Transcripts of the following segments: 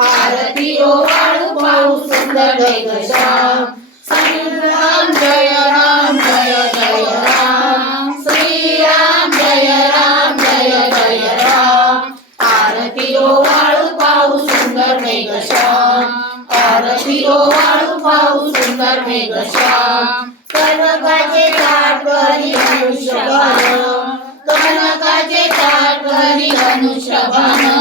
भारती ओ वाळू पाऊ सुंदर जय राम जय राम जय जय राम. श्रीराम जय राम जय जय राम. आरती ओ वाळू सुंदर मेघ आरती ओ वाळू सुंदर मेघ कनकाचे ताट घरी अनुष्यभान कनकाचे ताट घरी अनुष्यभान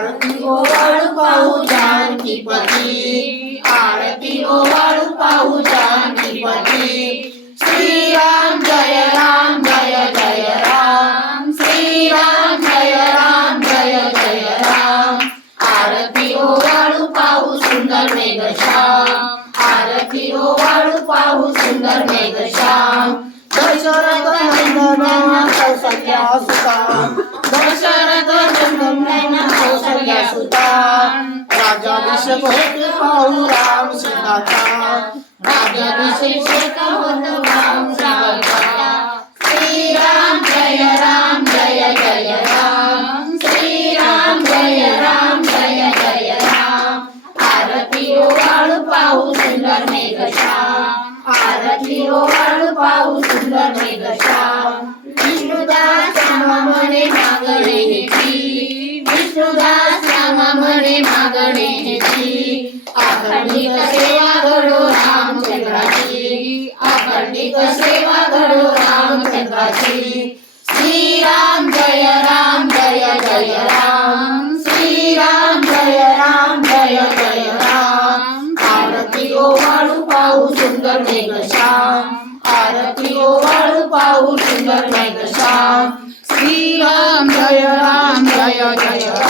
आरती ओवाळू पाहू जानकी पती. आरती ओवाळू पती. श्रीराम जय राम, जय जय राम. श्रीराम जय राम, जय जय राम. आरती ओवाळू पाहू सुंदर मेघश्याम आरती ओवाळू पाहू सुंदर मेघश्याम दशरथ नंदन कौसल्या सुता दशरथ नंदन कन्या सुता राजाभिषेक होते पाहू राम सीताचा राज्याभिषेक होत राम सीता श्रीराम जय राम जय जय राम। श्रीराम जय राम जय जय राम। आरती ओवाळू पाहू सुंदर मेघश्याम आरती ओवाळू पाहू सुंदर मेघश्याम विष्णुदास रामा म्हणे मागणे मागणे हेची अखंडित सेवा घडो रामचंद्राची अखंडित सेवा घडो रामचंद्राची श्रीराम जय राम जय जय राम। श्रीराम जय राम जय जय राम। आरती ओवाळू पाहू सुंदर मेघश्याम आरती ओवाळू पाहू सुंदर मेघश्याम श्रीराम जय राम जय जय राम।